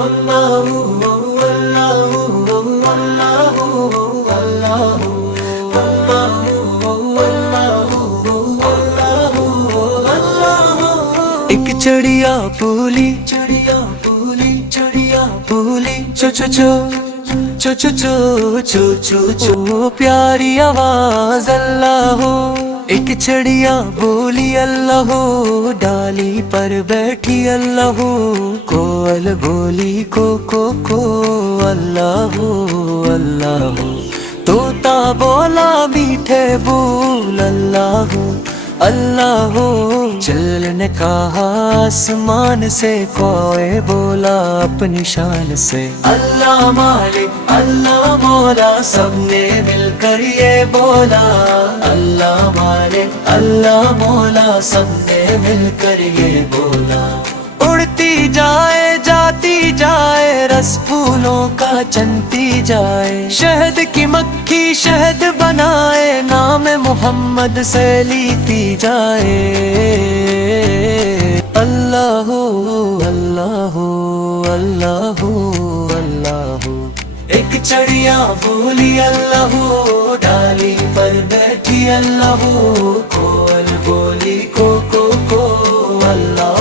اللہ اللہ اللہ اللہ اللہ۔ ایک چڑیا بولی چڑیا بولی چڑیا بولی چو چو چو چو چو چو چو چو چو پیاری آواز اللہ ہو۔ ایک چڑیا بولی اللہ ہو، ڈالی پر بیٹھی اللہ ہو، کوئل بولی کو اللہ ہو اللہ ہو، طوطا بولا میٹھے بول اللہ ہو اللہ ہو، چل نے کہا آسمان سے، کوئے بولا اپنی شان سے، اللہ مالک اللہ مولا، سب نے مل کر یہ بولا، اللہ مالک اللہ مولا، سب نے مل کر یہ بولا۔ اڑتی جائے جاتی جائے، رس پھولوں کا چنتی جائے، شہد کی مکھی شہد بنائے، نام محمد سے لیتی جائے، اللہ ہو اللہ ہو اللہ ہو اللہ ہو۔ ایک چڑیا بولی اللہ ہو، ڈالی پر بیٹھی اللہ ہو، کوئل بولی کو اللہ